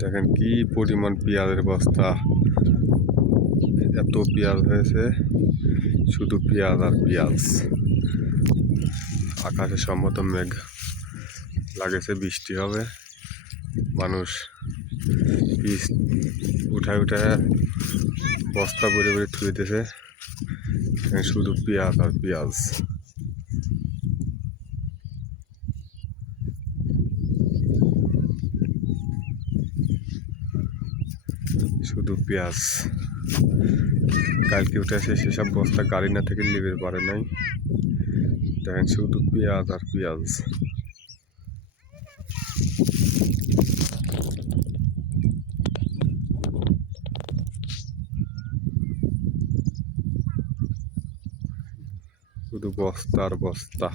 দেখেন কি পরিমাণ পেঁয়াজের বস্তা, এত পেঁয়াজ হয়েছে, শুধু পেঁয়াজ আর পেঁয়াজ। আকাশে সম্মত মেঘ লাগেছে, বৃষ্টি হবে। মানুষ পিস উঠায় উঠায় বস্তা ভরে ভরে থুইতেছে, শুধু পেঁয়াজ আর পেঁয়াজ। শুধু পেঁয়াজ। কালকে উঠেছে সেসব বস্তা গাড়ি না থেকে লিবে পারে নাই। দেখেন শুধু পেঁয়াজ আর পেঁয়াজ। শুধু বস্তা আর বস্তা।